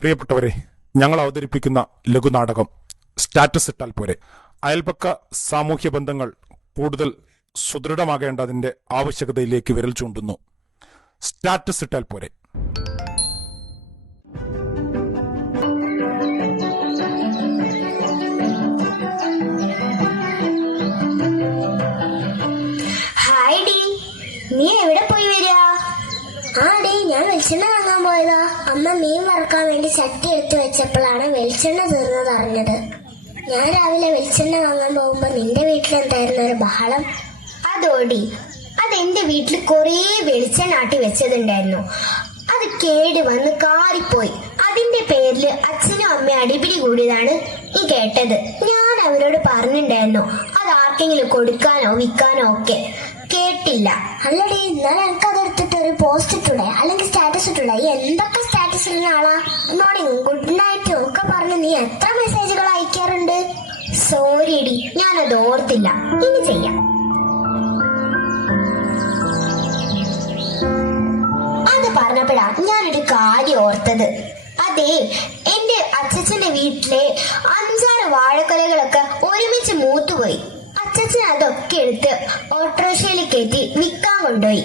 പ്രിയപ്പെട്ടവരെ ഞങ്ങൾ അവതരിപ്പിക്കുന്ന ലഘുനാടകം സ്റ്റാറ്റസ് ഇട്ടാൽ പോരെ. അയൽപക്ക സാമൂഹ്യ ബന്ധങ്ങൾ കൂടുതൽ സുദൃഢമാകേണ്ടതിന്റെ ആവശ്യകതയിലേക്ക് വിരൽ ചൂണ്ടുന്നു. സ്റ്റാറ്റസ് ഇട്ടാൽ പോരെ. നീ എവിടെ പോയി വരിക? ആ ഡി ഞാൻ വെളിച്ചെണ്ണ വാങ്ങാൻ പോയതാ. അമ്മ മീൻ വറക്കാൻ വേണ്ടി ചട്ടി എടുത്തു വെച്ചപ്പോഴാണ് വെളിച്ചെണ്ണ തീർന്നത് അറിഞ്ഞത്. ഞാൻ രാവിലെ വെളിച്ചെണ്ണ വാങ്ങാൻ പോകുമ്പോ നിന്റെ വീട്ടിലെന്തായിരുന്നു ഒരു ബഹളം? അതോടി അത് എന്റെ വീട്ടിൽ കുറേ വെളിച്ചെണ്ണ ആട്ടി വെച്ചതുണ്ടായിരുന്നു. അത് കേട് വന്ന് കാറിപ്പോയി. അതിന്റെ പേരിൽ അച്ഛനും അമ്മയും അടിപിടി കൂടിയതാണ് ഈ കേട്ടത്. ഞാൻ അവരോട് പറഞ്ഞിട്ടുണ്ടായിരുന്നു അത് ആർക്കെങ്കിലും കൊടുക്കാനോ വിൽക്കാനോ ഒക്കെ. കേട്ടില്ല. അല്ലടി ഇന്നലെ എനിക്ക് അതെടുത്തിട്ട് ഒരു പോസ്റ്റ് ഇട്ടൂടെ അല്ലെങ്കിൽ സ്റ്റാറ്റസ് ഇട്ടൂടെ എന്തൊക്കെ സ്റ്റാറ്റസ് ഇടുന്ന ആളാ? മോർണിംഗ് ഗുഡ് നൈറ്റ് ഒക്കെ പറഞ്ഞ് നീ എത്ര മെസ്സേജുകൾ അയക്കാറുണ്ട്? സോറി ഡി ഞാനത് ഓർത്തില്ല. ഇനി ചെയ്യാം. അത് പറഞ്ഞപ്പോഴാ ഞാനൊരു കാര്യം ഓർത്തത്. അതെ എന്റെ അച്ഛച്ചന്റെ വീട്ടിലെ അഞ്ചാറ് വാഴക്കൊലകളൊക്കെ ഒരുമിച്ച് മൂത്തുപോയി. അച്ഛച്ചൻ അതൊക്കെ എടുത്ത് ഓട്ടോറിക്ഷയിൽ കയറ്റി വിൽക്കാൻ കൊണ്ടുപോയി.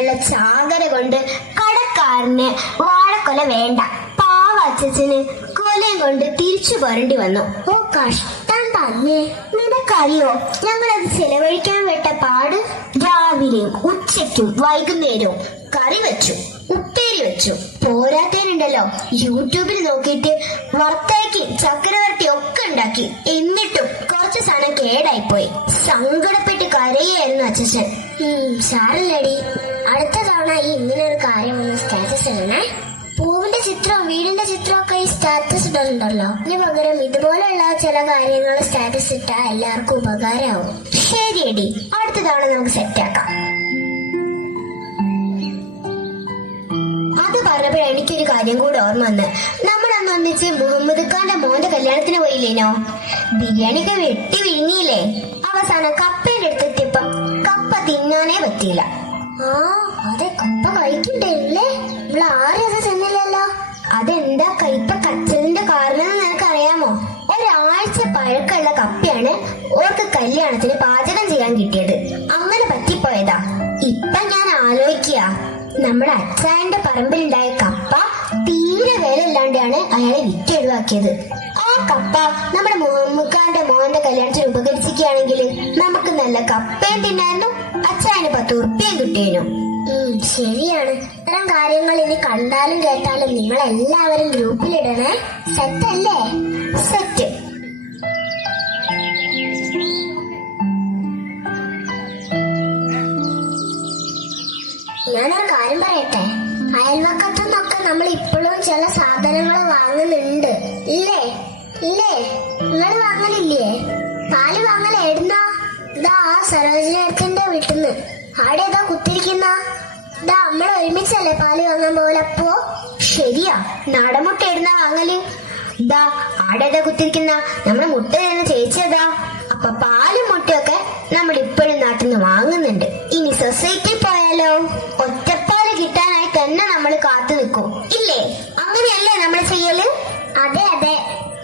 വാഴക്കൊലകാരനുള്ള ചാകര കൊണ്ട് കടക്കാരന് വാഴക്കൊല വേണ്ട. പാവ അച്ഛച്ചന് കൊലയും കൊണ്ട് തിരിച്ചു പോരേണ്ടി വന്നു. ഓ കഷ്ടം തന്നെ. നിനക്കറിയോ ഞങ്ങളത് ചെലവഴിക്കാൻ വിട്ട പാട് രാവിലെയും ഉച്ചയ്ക്കും വൈകുന്നേരവും കറി വെച്ചു ഉപ്പേരി വെച്ചു. പോരാത്തേനുണ്ടല്ലോ യൂട്യൂബിൽ നോക്കിയിട്ട് വർത്തയ്ക്കും ചക്രവർത്തി ഒക്കെ ഉണ്ടാക്കി. എന്നിട്ടും കുറച്ച് സാധനം കേടായിപ്പോയി. സങ്കടപ്പെട്ട് കരയായിരുന്നു അച്ഛൻ സാരല്ലടി. അടുത്ത തവണ ഈ ഇങ്ങനെ ഒരു കാര്യം ഒന്ന് സ്റ്റാറ്റസ് ഇടണേ. പൂവിന്റെ ചിത്രവും വീടിന്റെ ചിത്രവും ഒക്കെ ഈ സ്റ്റാറ്റസ് ഇടുന്നുണ്ടല്ലോ അതിന് പകരം ഇതുപോലെയുള്ള ചില കാര്യങ്ങൾ സ്റ്റാറ്റസ് ഇട്ടാൽ എല്ലാവർക്കും ഉപകാരമാവും. ശരിയടി. അടുത്ത തവണ നമുക്ക് സെറ്റ് ആക്കാം. അത് പറഞ്ഞപ്പോൾ എനിക്കൊരു കാര്യം കൂടെ ഓർമ്മ വന്ന്. നമ്മൾ അന്ന് ഒന്നിച്ച് മുഹമ്മദ് ഖാന്റെ മോന്റെ കല്യാണത്തിന് പോയില്ലേനോ? ബിരിയാണി ഒക്കെ വെട്ടി വിഴുങ്ങിയില്ലേ? അവസാനം കപ്പയിലെടുത്തെത്തിയപ്പം കപ്പ തിന്നാനേ പറ്റിയില്ല. ആ അതെ കപ്പ കഴിക്കണ്ടല്ലേ ഇവിടെ ആരും അത് ചെന്നില്ലല്ലോ? അതെന്താ കയ്പ കച്ചലിന്റെ കാരണം നിനക്കറിയാമോ? ഒരാഴ്ച പഴക്കമുള്ള കപ്പയാണ് ഓർക്ക് കല്യാണത്തിന് പാചകം ചെയ്യാൻ കിട്ടിയത്. അങ്ങനെ പറ്റിപ്പോയതാ. ഇപ്പൊ ഞാൻ ആലോചിക്കുക നമ്മുടെ അച്ചായന്റെ പറമ്പിലുണ്ടായ കപ്പ തീരെ വിലയില്ലാണ്ടാണ് അയാളെ വിറ്റൊഴിവാക്കിയത് ആ കപ്പ നമ്മുടെ മുഹമ്മദ് മോന്റെ കല്യാണത്തിന് ഉപകരിച്ചിരിക്കുകയാണെങ്കിൽ നമുക്ക് നല്ല കപ്പയും തിന്നായിരുന്നു. അച്ചായന് പത്ത് ഉറുപ്പ്യം കിട്ടിയേനു ശരിയാണ്. ഇത്തരം കാര്യങ്ങൾ ഇനി കണ്ടാലും കേട്ടാലും നിങ്ങൾ എല്ലാവരും ഗ്രൂപ്പിലിടണേ. സെറ്റ് അല്ലേ? സെറ്റ് ഞാനൊരു കാര്യം പറയട്ടെ? അയൽവക്കത്തു നിന്നൊക്കെ നമ്മൾ ഇപ്പോഴും ചില സാധനങ്ങൾ വാങ്ങുന്നുണ്ട്. ഇല്ലേ? ഇല്ലേ? നിങ്ങൾ വാങ്ങലില്ലേ? പാൽ വാങ്ങൽ എവിടുന്നാ? ഇതാ സരോജിനി ആടെ ഏതാ കുത്തിരിക്കുന്ന? ഇതാ നമ്മൾ ഒരുമിച്ചല്ലേ പാൽ വാങ്ങാൻ പോലപ്പോ ശരിയാ നാടൻമുട്ട ഇടുന്ന വാങ്ങൽ? ഇതാ ആടെ ഏതാ കുത്തിരിക്കുന്ന? നമ്മുടെ മുട്ട തന്നെ ചേച്ചിയതാ? അപ്പൊ പാലും മുട്ടയൊക്കെ നമ്മൾ ഇപ്പോഴും നാട്ടിൽ നിന്ന് വാങ്ങുന്നുണ്ട്. ഇനി സൊസൈറ്റി പോയാലോ? ഒറ്റപ്പാൽ കിട്ടാനായി തന്നെ നമ്മൾ കാത്തു നിൽക്കും. ഇല്ലേ? അങ്ങനെയല്ലേ നമ്മൾ ചെയ്യൽ? അതെ അതെ.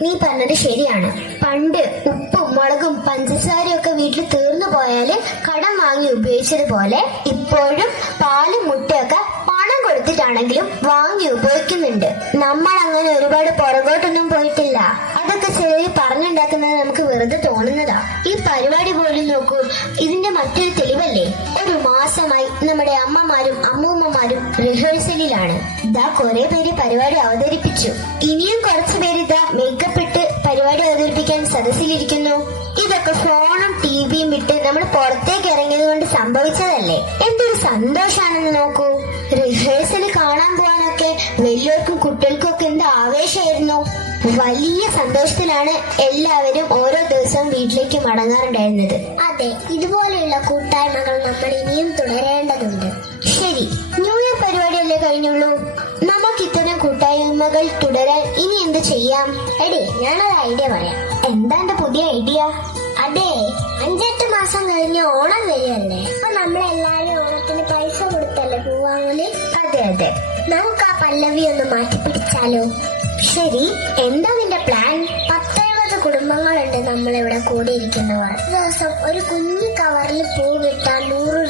നീ പറഞ്ഞത് ശരിയാണ്. പണ്ട് ഉപ്പും മുളകും പഞ്ചസാരയും ഒക്കെ വീട്ടിൽ തീർന്നു പോയാൽ കടം വാങ്ങി ഉപയോഗിച്ചതുപോലെ ഇപ്പോഴും പാലും മുട്ടയൊക്കെ പണം കൊടുത്തിട്ടാണെങ്കിലും വാങ്ങി ഉപയോഗിക്കുന്നുണ്ട്. നമ്മൾ അങ്ങനെ ഒരുപാട് പുറകോട്ടൊന്നും പോയിട്ടില്ല. അതൊക്കെ ചിലര് പറഞ്ഞുണ്ടാക്കുന്നത് നമുക്ക് വെറുതെ തോന്നുന്നതാ. ഈ പരിപാടി പോലും നോക്കൂ ഇതിന്റെ മറ്റൊരു തെളിവല്ലേ? ഒരു മാസമായി നമ്മുടെ അമ്മമാരും അമ്മൂമ്മമാരും റിഹേഴ്സലിലാണ് ഇതാ കുറെ പേര് പരിപാടി അവതരിപ്പിച്ചു. ഇനിയും കുറച്ചു പേര് ഇതാ സദസ്സിലിരിക്കുന്നു. ഇതൊക്കെ ഫോണും ടിവിയും വിട്ട് നമ്മൾ പുറത്തേക്ക് ഇറങ്ങിയത് കൊണ്ട് സംഭവിച്ചതല്ലേ? എന്തൊരു സന്തോഷാണെന്ന് നോക്കൂ. റിഹേഴ്സൽ കാണാൻ പോകാനൊക്കെ വലിയവർക്കും കുട്ടികൾക്കും ഒക്കെ എന്ത് ആവേശമായിരുന്നു. വലിയ സന്തോഷത്തിലാണ് എല്ലാവരും ഓരോ ദിവസവും വീട്ടിലേക്ക് മടങ്ങാറുണ്ടായിരുന്നത്. അതെ ഇതുപോലെയുള്ള കൂട്ടായ്മകൾ നമ്മൾ ഇനിയും തുടരേണ്ടതുണ്ട്. കൂട്ടായ്മകൾ തുടരാൻ ഇനി എന്ത് ചെയ്യാം? എടി ഞാനൊരു ഐഡിയ പറയാം. എന്താ എന്റെ പുതിയ ഐഡിയ അതെ അഞ്ചെട്ട് മാസം കഴിഞ്ഞ ഓണം വരികയല്ലേ? അപ്പൊ നമ്മളെല്ലാരും ഓണത്തിന് പൈസ കൊടുത്തല്ലേ പോവാങ്ങനെ അതെ അതെ. നമുക്ക് ആ പല്ലവി ഒന്ന് മാറ്റി പിടിച്ചാലോ? ശരി എന്താ നിന്റെ പ്ലാൻ പത്തെഴുപത് കുടുംബങ്ങളുണ്ട് നമ്മളിവിടെ കൂടിയിരിക്കുന്നവർ. ദിവസം ഒരു കുഞ്ഞു കവറിൽ പൂ കിട്ടാൻ നൂറ്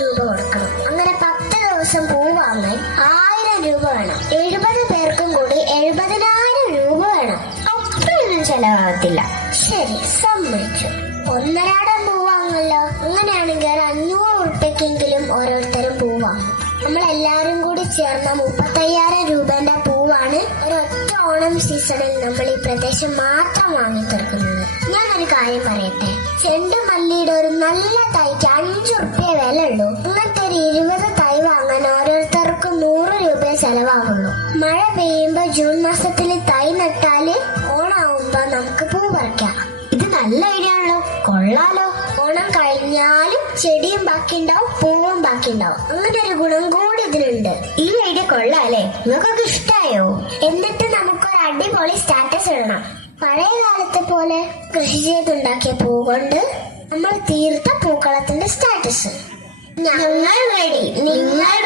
ചെലവാകത്തില്ല. ശരി സമ്മതിച്ചു. ഒന്നരാടം പൂവാങ്ങല്ലോ. അങ്ങനെയാണെങ്കിൽ ഒരു അഞ്ഞൂറ് ഉറുപ്പ്യക്കെങ്കിലും ഓരോരുത്തരും പൂവാങ്ങും നമ്മൾ എല്ലാരും കൂടി ചേർന്ന മുപ്പത്തയ്യായിരം രൂപന്റെ പൂവാണ് ഒരൊറ്റ ഓണം സീസണിൽ നമ്മൾ ഈ പ്രദേശം മാത്രം വാങ്ങി തീർക്കുന്നത്. ഞാൻ ഒരു കാര്യം പറയട്ടെ? ചെണ്ടു മല്ലിയുടെ ഒരു നല്ല തൈക്ക് അഞ്ചു റുപ്യ വില ഉള്ളൂ അങ്ങനത്തെ ഒരു ചെടിയും ബാക്കിയുണ്ടാവും പൂവും ബാക്കിയുണ്ടാവും. അങ്ങനെ ഒരു ഗുണം കൂടി ഇതിലുണ്ട്. ഈ ഐഡിയ കൊള്ളാല്ലേ നിങ്ങൾക്കൊക്കെ ഇഷ്ടായോ? എന്നിട്ട് നമുക്കൊരു അടിപൊളി സ്റ്റാറ്റസ് ഇടണം. പഴയ കാലത്തെ പോലെ കൃഷി ചെയ്തുണ്ടാക്കിയ പൂ കൊണ്ട് നമ്മൾ തീർത്ത പൂക്കളത്തിന്റെ സ്റ്റാറ്റസ്. ഞങ്ങൾ റെഡി നിങ്ങൾ